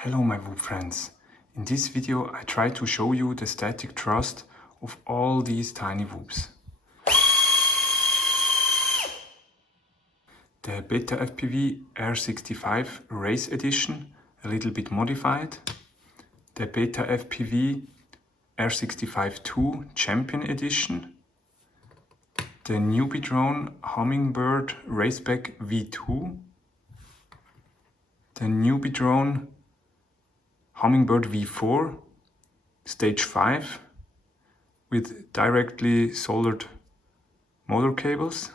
Hello my Whoop friends. In this video I try to show you the static thrust of all these tiny whoops. The BetaFPV Air65 Race Edition, a little bit modified. The BetaFPV Air65 2 Champion Edition. The NeeBeeDrone HummingBird RaceSpec V2. The NeeBeeDrone HummingBird V4 Stage 5 with directly soldered motor cables,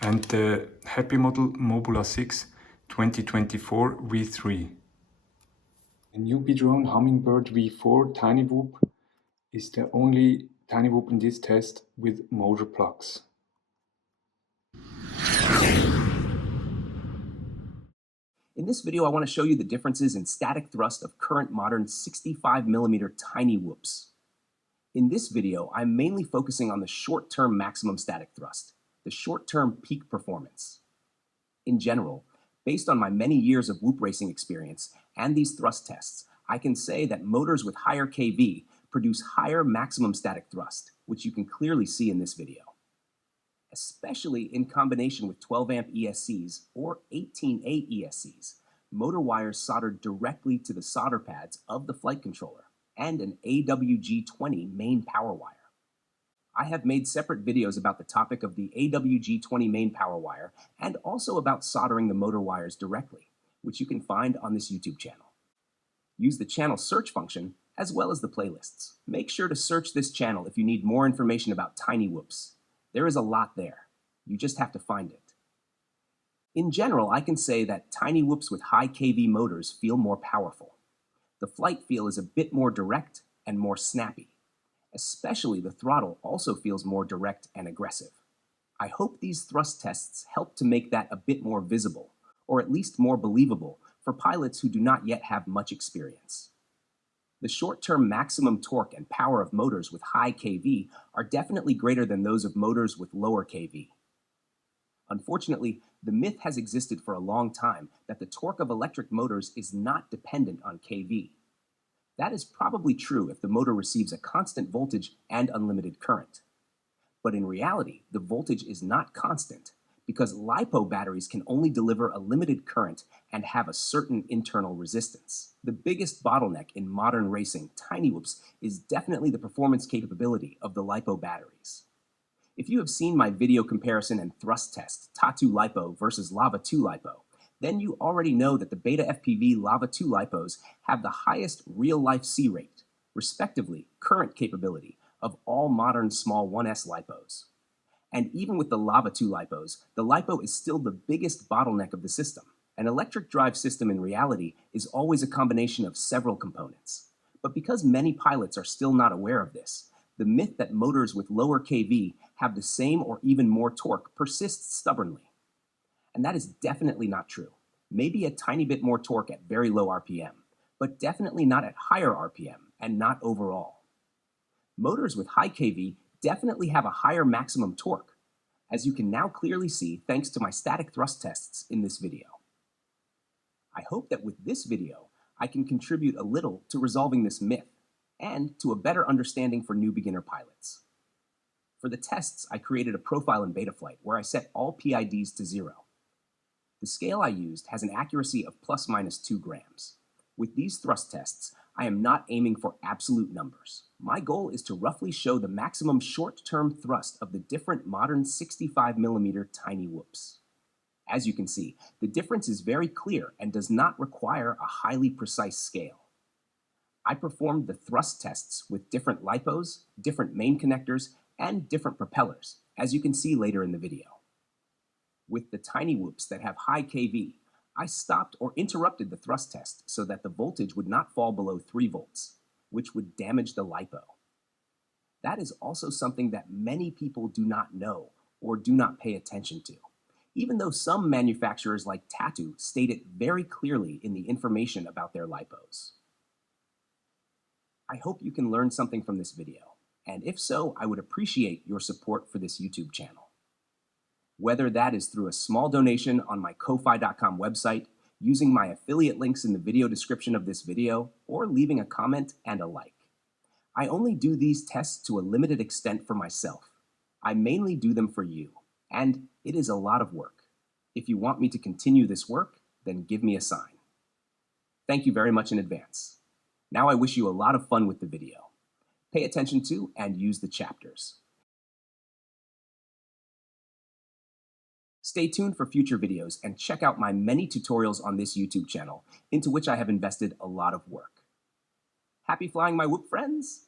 and the Happymodel Mobula6 2024 V3. The NeeBeeDrone HummingBird V4 Tiny Whoop is the only tiny whoop in this test with motor plugs. In this video, I want to show you the differences in static thrust of current modern 65mm tiny whoops. In this video, I'm mainly focusing on the short-term maximum static thrust, the short-term peak performance. In general, based on my many years of whoop racing experience and these thrust tests, I can say that motors with higher kV produce higher maximum static thrust, which you can clearly see in this video. Especially in combination with 12-amp ESCs or 18A ESCs, motor wires soldered directly to the solder pads of the flight controller, and an AWG20 main power wire. I have made separate videos about the topic of the AWG20 main power wire and also about soldering the motor wires directly, which you can find on this YouTube channel. Use the channel search function as well as the playlists. Make sure to search this channel if you need more information about tiny whoops. There is a lot there. You just have to find it. In general, I can say that tiny whoops with high kV motors feel more powerful. The flight feel is a bit more direct and more snappy. Especially the throttle also feels more direct and aggressive. I hope these thrust tests help to make that a bit more visible, or at least more believable, for pilots who do not yet have much experience. The short-term maximum torque and power of motors with high kV are definitely greater than those of motors with lower kV. Unfortunately, the myth has existed for a long time that the torque of electric motors is not dependent on kV. That is probably true if the motor receives a constant voltage and unlimited current. But in reality, the voltage is not constant because LiPo batteries can only deliver a limited current and have a certain internal resistance. The biggest bottleneck in modern racing tiny whoops is definitely the performance capability of the LiPo batteries. If you have seen my video comparison and thrust test, Tatu LiPo versus Lava 2 LiPo, then you already know that the BetaFPV Lava 2 LiPos have the highest real-life C rate, respectively current capability, of all modern small 1S LiPos. And even with the Lava 2 LiPos, the LiPo is still the biggest bottleneck of the system. An electric drive system in reality is always a combination of several components. But because many pilots are still not aware of this, the myth that motors with lower kV have the same or even more torque persists stubbornly. And that is definitely not true. Maybe a tiny bit more torque at very low RPM, but definitely not at higher RPM and not overall. Motors with high kV definitely have a higher maximum torque, as you can now clearly see thanks to my static thrust tests in this video. I hope that with this video, I can contribute a little to resolving this myth and to a better understanding for new beginner pilots. For the tests, I created a profile in Betaflight where I set all PIDs to 0. The scale I used has an accuracy of ±2 grams. With these thrust tests, I am not aiming for absolute numbers. My goal is to roughly show the maximum short-term thrust of the different modern 65mm tiny whoops. As you can see, the difference is very clear and does not require a highly precise scale. I performed the thrust tests with different LiPos, different main connectors, and different propellers, as you can see later in the video. With the tiny whoops that have high kV, I stopped or interrupted the thrust test so that the voltage would not fall below 3 volts, which would damage the LiPo. That is also something that many people do not know or do not pay attention to, even though some manufacturers like Tatu state it very clearly in the information about their LiPos. I hope you can learn something from this video, and if so, I would appreciate your support for this YouTube channel. Whether that is through a small donation on my Ko-Fi.com website, using my affiliate links in the video description of this video, or leaving a comment and a like. I only do these tests to a limited extent for myself. I mainly do them for you, and it is a lot of work. If you want me to continue this work, then give me a sign. Thank you very much in advance. Now I wish you a lot of fun with the video. Pay attention to and use the chapters. Stay tuned for future videos and check out my many tutorials on this YouTube channel, into which I have invested a lot of work. Happy flying, my whoop friends!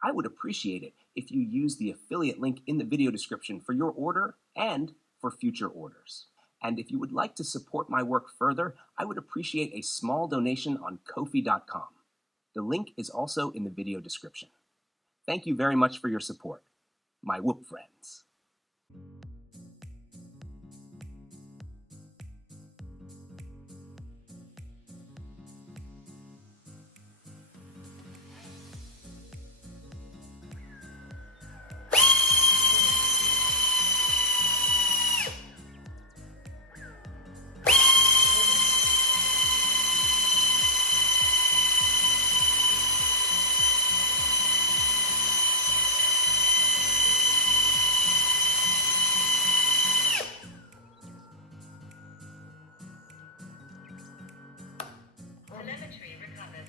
I would appreciate it if you use the affiliate link in the video description for your order and for future orders. And if you would like to support my work further, I would appreciate a small donation on Ko-fi.com. The link is also in the video description. Thank you very much for your support, my whoop friends. Telemetry recovered.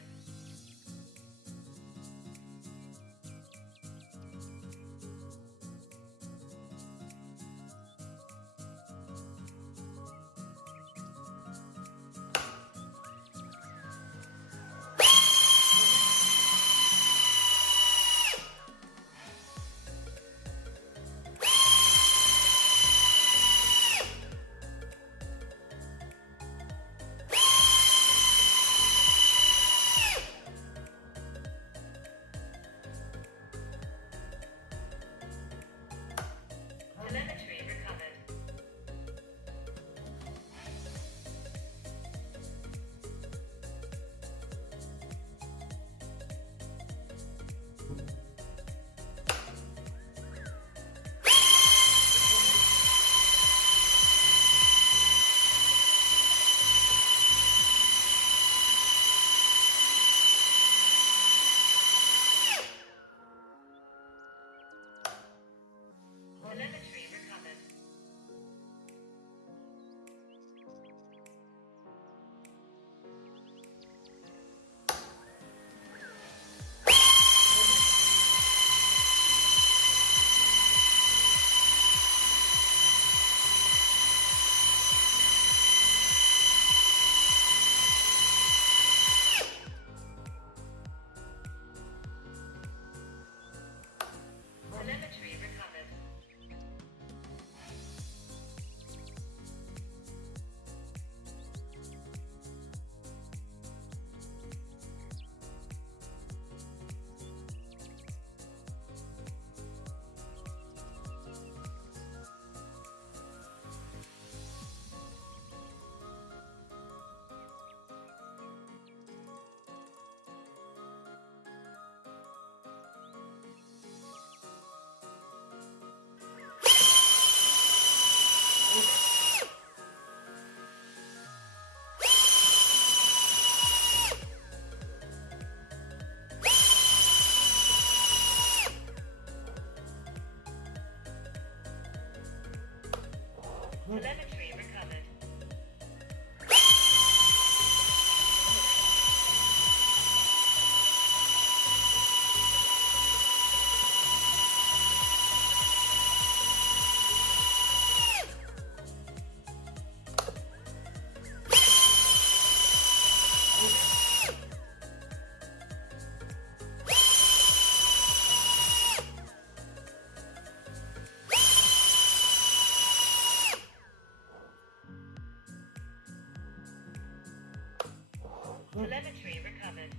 Telemetry recovered.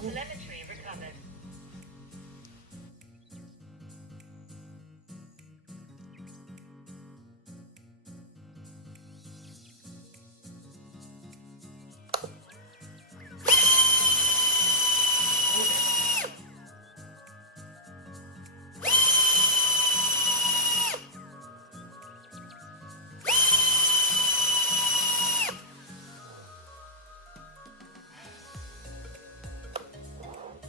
Telemetry recovered.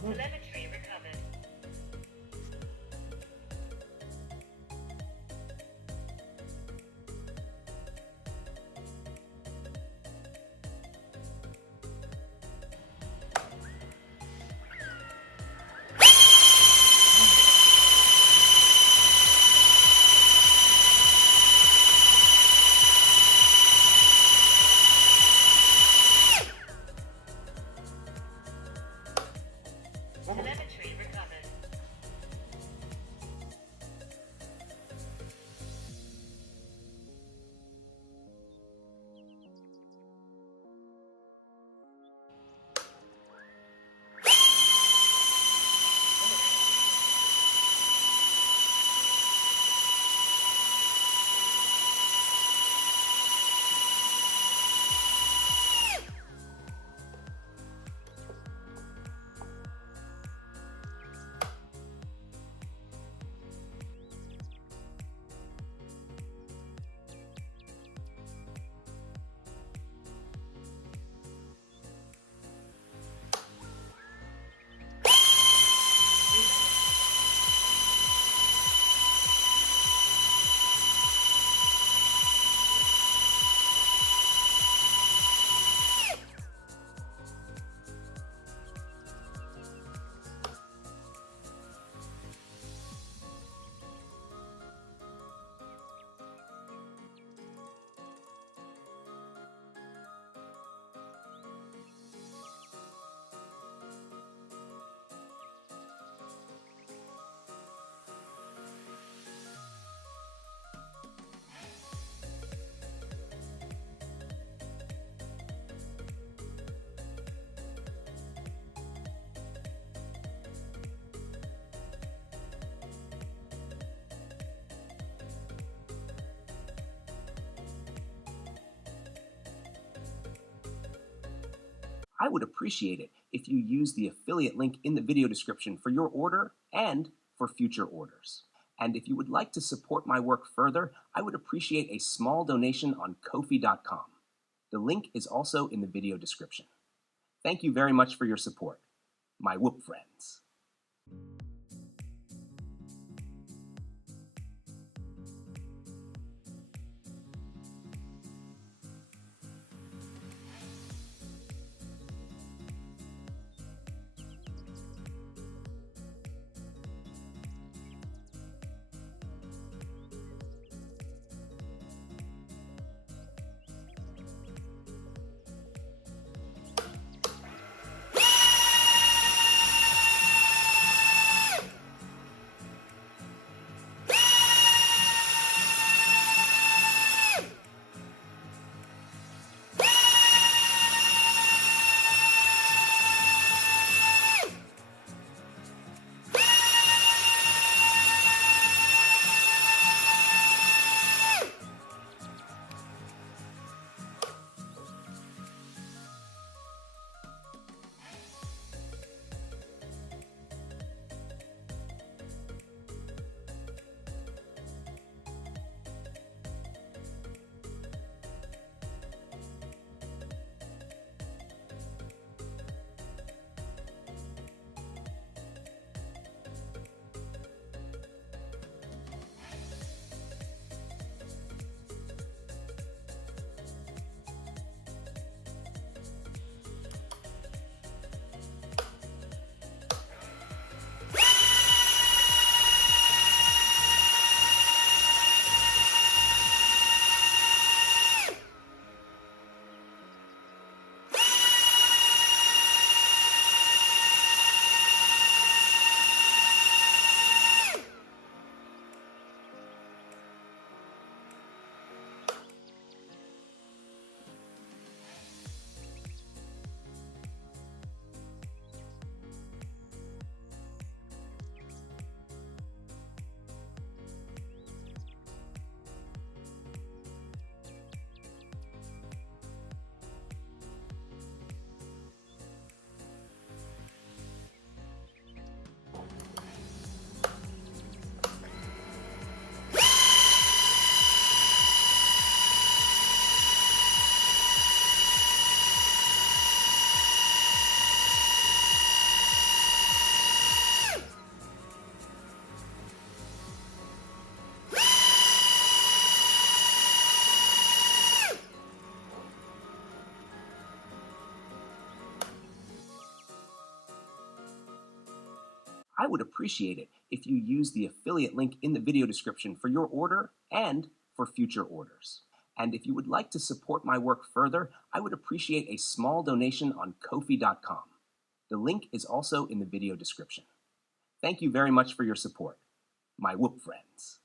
Telemetry recovered. Telemetry recovered. I would appreciate it if you use the affiliate link in the video description for your order and for future orders. And if you would like to support my work further, I would appreciate a small donation on Ko-fi.com. The link is also in the video description. Thank you very much for your support, my whoop friends. would appreciate it if you use the affiliate link in the video description for your order and for future orders. And if you would like to support my work further, I would appreciate a small donation on Ko-fi.com. The link is also in the video description. Thank you very much for your support, my whoop friends.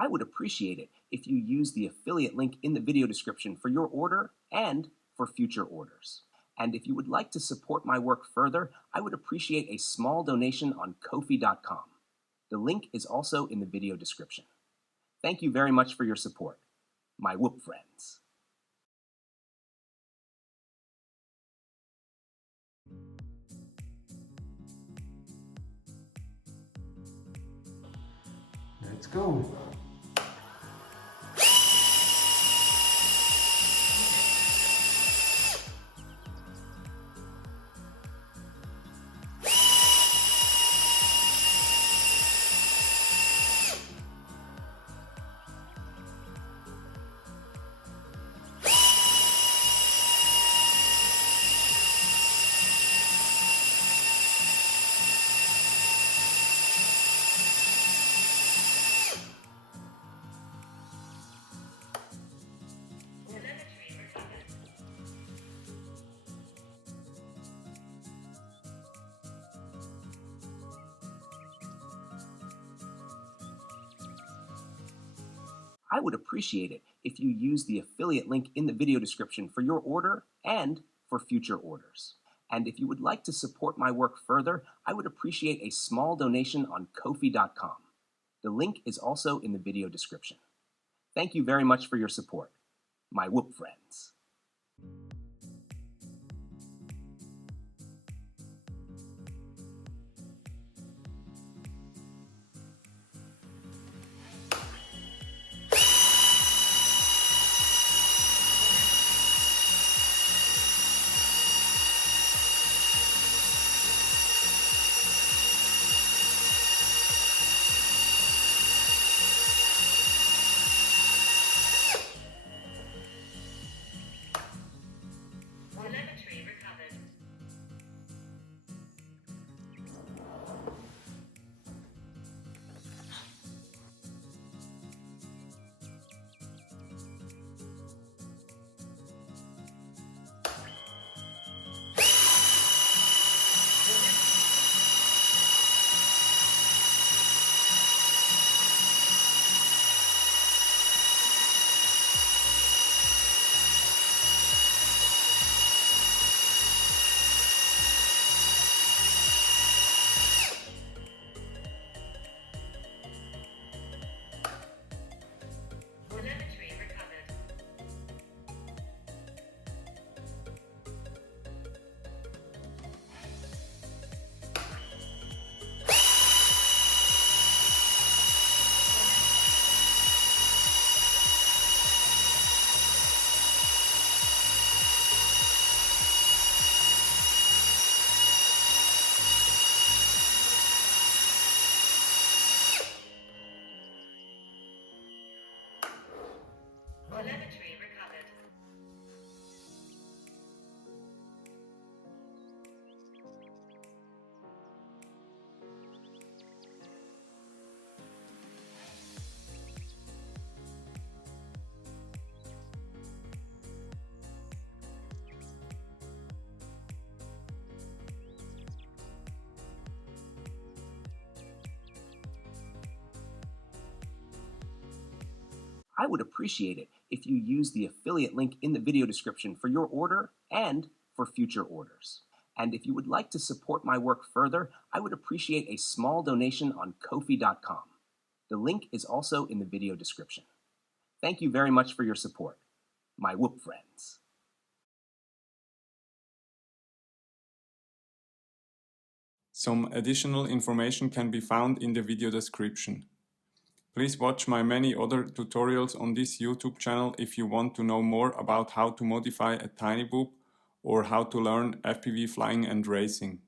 I would appreciate it if you use the affiliate link in the video description for your order and for future orders. And if you would like to support my work further, I would appreciate a small donation on Ko-fi.com. The link is also in the video description. Thank you very much for your support, my whoop friends. Let's go. I would appreciate it if you use the affiliate link in the video description for your order and for future orders. And if you would like to support my work further, I would appreciate a small donation on Ko-fi.com. The link is also in the video description. Thank you very much for your support, my whoop friends. Telemetry recovered. Telemetry recovered. Telemetry recovered. I would appreciate it if you use the affiliate link in the video description for your order and for future orders. And if you would like to support my work further, I would appreciate a small donation on Ko-fi.com. The link is also in the video description. Thank you very much for your support, my whoop friends. Some additional information can be found in the video description. Please watch my many other tutorials on this YouTube channel if you want to know more about how to modify a tiny whoop or how to learn FPV flying and racing.